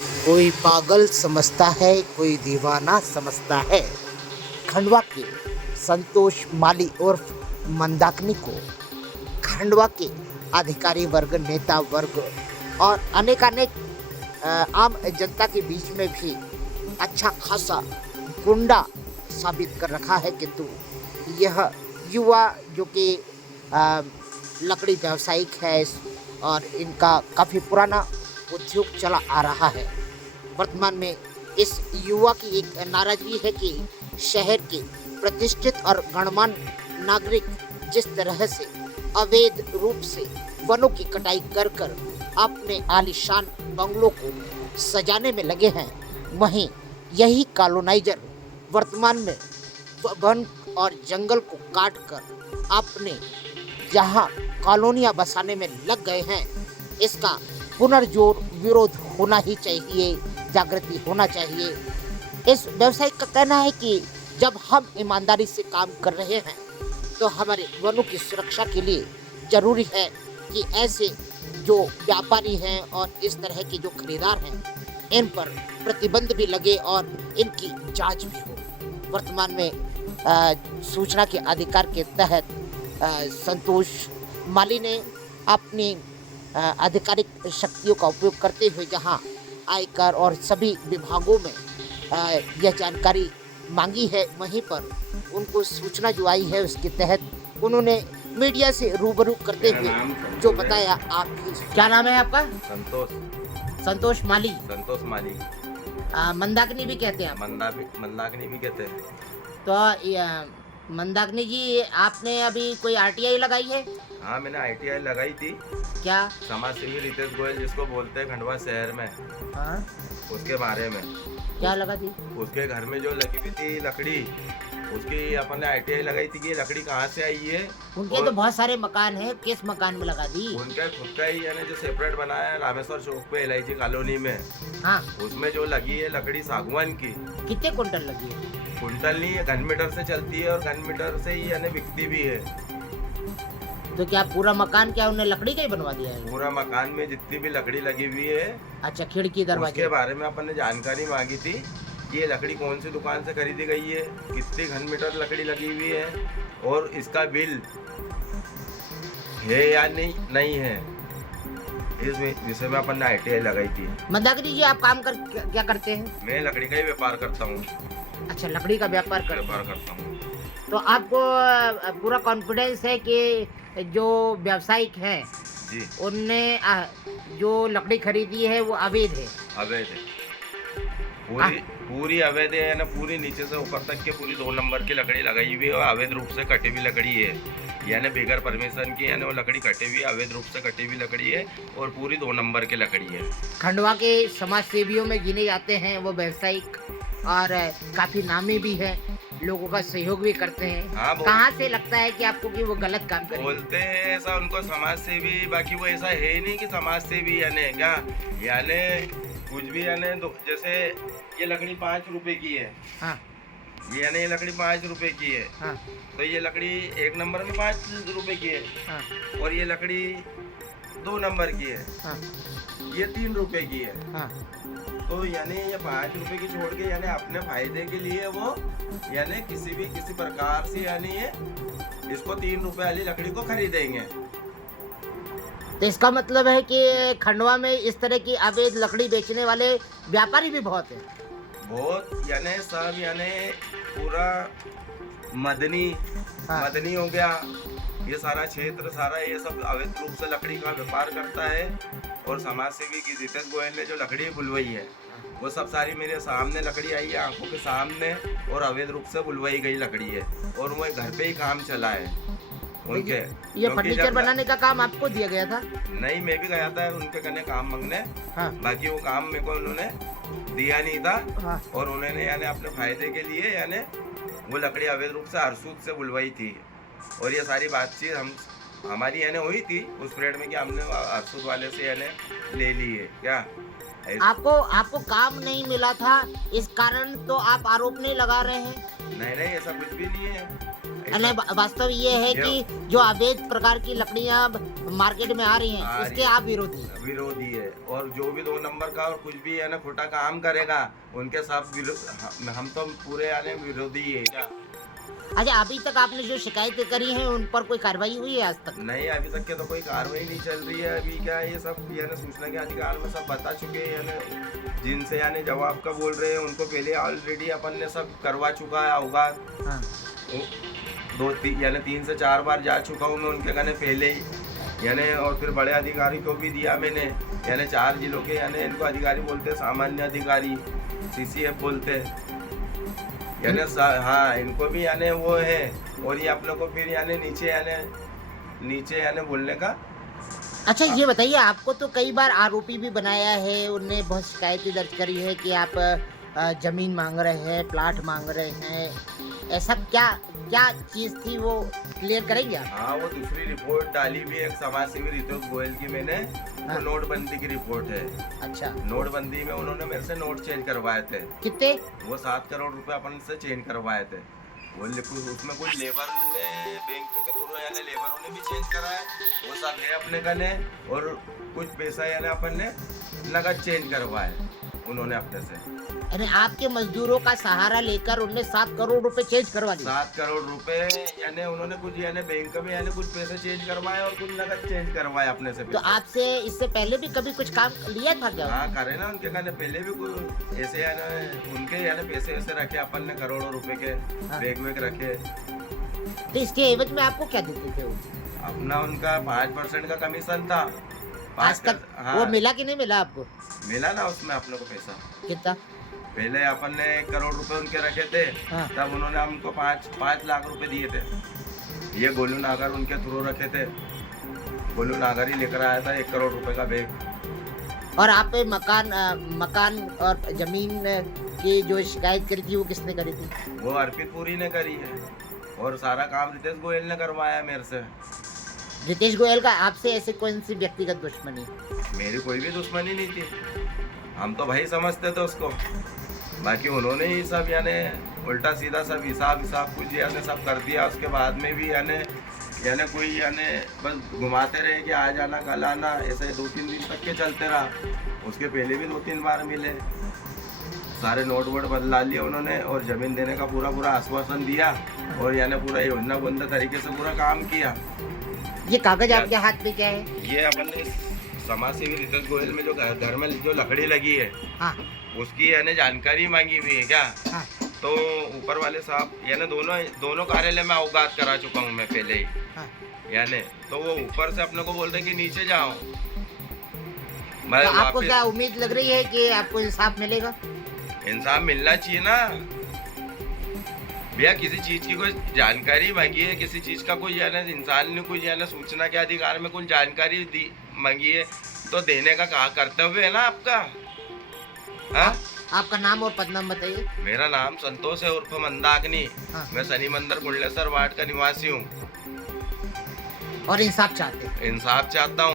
कोई पागल समझता है, कोई दीवाना समझता है। खंडवा के संतोष माली उर्फ मंदाकिनी को खंडवा के अधिकारी वर्ग, नेता वर्ग और अनेकानेक आम जनता के बीच में भी अच्छा खासा गुंडा साबित कर रखा है। किंतु यह युवा जो कि लकड़ी व्यावसायिक है और इनका काफ़ी पुराना उद्योग चला आ रहा है। वर्तमान में इस युवा की एक नाराजगी है कि शहर के प्रतिष्ठित और गणमान्य नागरिक जिस तरह से अवैध रूप से वनों की कटाई कर कर अपने आलीशान बंगलों को सजाने में लगे हैं, वहीं यही कॉलोनाइजर वर्तमान में वन और जंगल को काट कर अपने जहां कॉलोनियां बसाने में लग गए हैं। इसका पुनर्जोर विरोध होना ही चाहिए, जागृति होना चाहिए। इस व्यवसायिक का कहना है कि जब हम ईमानदारी से काम कर रहे हैं तो हमारे वनों की सुरक्षा के लिए जरूरी है कि ऐसे जो व्यापारी हैं और इस तरह के जो खरीदार हैं इन पर प्रतिबंध भी लगे और इनकी जांच भी हो। वर्तमान में सूचना के अधिकार के तहत संतोष माली ने अपनी आधिकारिक शक्तियों का उपयोग करते हुए जहां आयकर और सभी विभागों में यह जानकारी मांगी है, वहीं पर उनको सूचना जो आई है उसके तहत उन्होंने मीडिया से रूबरू करते हुए जो बताया आप भी। क्या नाम है आपका? संतोष माली। संतोष माली। मंदाकिनी भी कहते हैं। मंदाकिनी भी कहते हैं। तो मंदाकिनी जी, आपने अभी कोई आरटीआई लगाई है? हाँ, मैंने आईटीआई लगाई थी। क्या? समाज सेवी रितेश गोयल जिसको बोलते हैं खंडवा शहर में, हाँ? उसके बारे में। क्या लगा थी? उसके घर में जो लगी हुई थी लकड़ी, उसकी अपन ने आईटीआई लगाई थी कि ये लकड़ी कहाँ से आई है। उनके तो बहुत सारे मकान हैं, किस मकान में लगा दी? उनका खुद का ही यानी जो सेपरेट बनाया है रामेश्वर चौक पे LIG कॉलोनी में। हाँ। उसमें जो लगी है लकड़ी सागवान की। कितने कुंटल लगी है? कुंटल नहीं है, घन मीटर से चलती है और घन मीटर से ही यानी बिकती भी है। तो क्या पूरा मकान क्या उन्हें लकड़ी का ही बनवा दिया है? पूरा मकान में जितनी भी लकड़ी लगी हुई है। अच्छा, खिड़की दरवाजे उसके बारे में अपन ने जानकारी मांगी थी कि ये लकड़ी कौन सी दुकान से खरीदी गई है, कितनी घन मीटर लकड़ी लगी हुई है और इसका बिल है या नहीं है। इस विषय में अपन ने आईटीआई लगाई थी। मंदाकिनी जी, आप काम कर क्या करते हैं? मैं लकड़ी का ही व्यापार करता हूँ। अच्छा, लकड़ी का व्यापार करता हूँ। तो आपको पूरा कॉन्फिडेंस है कि जो व्यावसायिक हैं जी, उनने जो लकड़ी खरीदी है वो अवैध है? अवैध है, पूरी अवैध है ना। पूरी नीचे से ऊपर तक के पूरी 2 नंबर की लकड़ी लगाई हुई है और अवैध रूप से कटी हुई लकड़ी है, यानी बेगर परमिशन की, यानी वो लकड़ी कटी हुई अवैध रूप से कटी हुई लकड़ी है और पूरी 2 नंबर की लकड़ी है। खंडवा के समाज सेवियों में गिने जाते हैं वो व्यावसायिक और काफी नामी भी है, लोगों का सहयोग भी करते हैं। हाँ, कहाँ से लगता है कि आपको कि वो गलत काम करेंगे? बोलते हैं ऐसा उनको समाज सेवी, बाकी वो ऐसा है ही नहीं कि समाज सेवी यानी क्या, यानी कुछ भी यानी जैसे ये लकड़ी 5 रुपए की है। हाँ। यानी ये लकड़ी 5 रुपए की है। हाँ। तो ये लकड़ी 1 नंबर में 5 रुपए की है। हाँ। और ये लकड़ी 2 नंबर की है। हाँ। ये 3 रुपए की है। हाँ। तो यानी ये 5 रुपए की छोड़ के यानी अपने फायदे के लिए वो यानी किसी प्रकार से यानी ये इसको 3 रुपए वाली लकड़ी को खरीदेंगे। तो इसका मतलब है कि खंडवा में इस तरह की अवैध लकड़ी बेचने वाले व्यापारी भी बहुत हैं। बहुत यानी सब यानी पूरा मदनी। हाँ। मदनी हो गया ये सारा क्षेत्र, सारा ये सब अवैध रूप से लकड़ी का व्यापार करता है। और समाज सेवी की रितेश गोयल ने जो लकड़ी बुलवाई है वो सब सारी मेरे सामने लकड़ी आई है, आंखों के सामने, और अवैध रूप से बुलवाई गई लकड़ी है और वो घर पे ही काम चला है उनके। ये फर्नीचर बनाने का काम आपको दिया गया था? नहीं, मैं भी गया था उनके कने काम मांगने। हाँ। बाकी वो काम मेरे को उन्होंने दिया नहीं था। हाँ। और उन्होंने यानी अपने फायदे के लिए यानी वो लकड़ी अवैध रूप से हरसूद से बुलवाई थी। और ये सारी बातचीत हमारी यानी हुई थी उस पीरियड में कि हमने हरसूद वाले से यानी ले ली है क्या। आपको आपको काम नहीं मिला था, इस कारण तो आप आरोप नहीं लगा रहे हैं। नहीं नहीं, ऐसा कुछ भी नहीं है। अरे वास्तव ये है कि जो अवैध प्रकार की लकड़ियां मार्केट में आ रही हैं, उसके आप विरोधी हैं। विरोधी है, और जो भी 2 नंबर का और कुछ भी है ना खोटा काम करेगा, उनके साथ हम तो पूरे यानी विरोधी है क्या। अच्छा, अभी तक आपने जो शिकायतें करी हैं उन पर कोई कार्रवाई हुई है आज तक? नहीं, अभी तक के तो कोई कार्रवाई नहीं चल रही है। अभी क्या ये सब यानी सूचना के अधिकार में सब बता चुके हैं, यानी जिनसे यानी जवाब का बोल रहे हैं उनको पहले ऑलरेडी अपन ने सब करवा चुका है अवगत। हाँ। यानी 3 से 4 बार जा चुका हूँ मैं उनके कहने पहले ही, यानी और फिर बड़े अधिकारी को भी दिया मैंने, यानी 4 जिलों के, यानी इनको अधिकारी बोलते हैं सामान्य अधिकारी, CCF बोलते हैं, यानी हाँ इनको भी यानी वो है। और ये अपने को फिर यानी नीचे यानी बोलने का। अच्छा, ये बताइए, आपको तो कई बार आरोपी भी बनाया है, उनने बहुत शिकायतें दर्ज करी है कि आप जमीन मांग रहे हैं, प्लाट मांग रहे हैं, ऐसा क्या क्या चीज थी वो क्लियर करेंगे आप? हाँ, वो दूसरी रिपोर्ट डाली भी एक समाज सेवी रितोष गोयल की मैंने, वो नोटबंदी की रिपोर्ट है। अच्छा। नोटबंदी में उन्होंने मेरे से नोट चेंज करवाए थे। कितने? वो 7 करोड़ रुपए अपन से चेंज करवाए थे। वो उसमें कुछ लेबर ने बैंक के थ्रू यानी लेबरों ने भी चेंज कराया, वो सब है अपने कने, और कुछ पैसा यानी अपन ने नगद चेंज करवाए उन्होंने अपने से। यानी आपके मजदूरों का सहारा लेकर उन्होंने 7 करोड़ रुपए चेंज करवा दिए। 7 करोड़ रुपए यानी उन्होंने कुछ यानी बैंक में यानी कुछ पैसे चेंज करवाए और कुछ नगद चेंज करवाए अपने से। तो आपसे इससे पहले भी कभी कुछ काम लिया था क्या? हाँ, करे ना उनके कहने पहले भी कुछ ऐसे यानी उनके यानी पैसे वैसे रखे अपन ने, करोड़ों रुपए के बैग वैग रखे। तो इसके एवज में आपको क्या देते थे वो? अपना उनका 5% का कमीशन था। आज तक वो मिला कि नहीं मिला आपको? मिला ना उसमें अपने को पैसा। कितना? पहले अपन ने 1 करोड़ रुपए उनके रखे थे। हाँ। तब उन्होंने हमको 5 लाख रुपए दिए थे। ये गोलू नागर उनके थ्रू रखे थे। गोलू नागर ही लेकर आया था 1 करोड़ रुपए का बैग। और आप पे मकान और जमीन की जो शिकायत करी थी वो किसने करी थी? वो अर्पित पुरी ने करी है, और सारा काम रितेश गोयल ने करवाया मेरे से। रितेश गोयल का आपसे ऐसे कौन सी व्यक्तिगत दुश्मनी? मेरी कोई भी दुश्मनी नहीं थी, हम तो भाई समझते थे उसको। बाकी उन्होंने ही सब यानी उल्टा सीधा सब हिसाब कुछ यानी सब कर दिया। उसके बाद में भी यानी कोई यानी बस घुमाते रहे कि आज आना कल आना, ऐसे 2-3 दिन तक के चलते रहा। उसके पहले भी 2-3 बार मिले, सारे नोट वोट बदला लिए उन्होंने, और ज़मीन देने का पूरा आश्वासन दिया, और यानी पूरा योजनाबद्ध तरीके से पूरा काम किया। ये कागज आपके हाथ में क्या है? ये अपन ने समाज सेवी रितेश गोयल में जो घर में जो लकड़ी लगी है, हाँ। उसकी यानी जानकारी मांगी हुई है क्या? हाँ। तो ऊपर वाले साहब यानी दोनों कार्यालय में अवगत करा चुका हूँ मैं पहले ही। हाँ। यानी तो वो ऊपर से अपने को बोल रहे कि नीचे जाओ। तो आपको क्या उम्मीद लग रही है कि आपको इंसाफ मिलेगा? इंसाफ मिलना चाहिए ना भैया। किसी चीज की कोई जानकारी मांगी है, किसी चीज का कोई यानी इंसान ने कुछ यानी सूचना के अधिकार में कुछ जानकारी दी मांगी है, तो देने का कहा कर्तव्य है ना आपका। हाँ? आपका नाम और पदनाम बताइए। मेरा नाम संतोष है उर्फ मंदाकिनी। हाँ। मैं शनि मंदिर कुंडलेश्वर वार्ड का निवासी हूँ, और इंसाफ चाहते हैं? इंसाफ चाहता हूँ।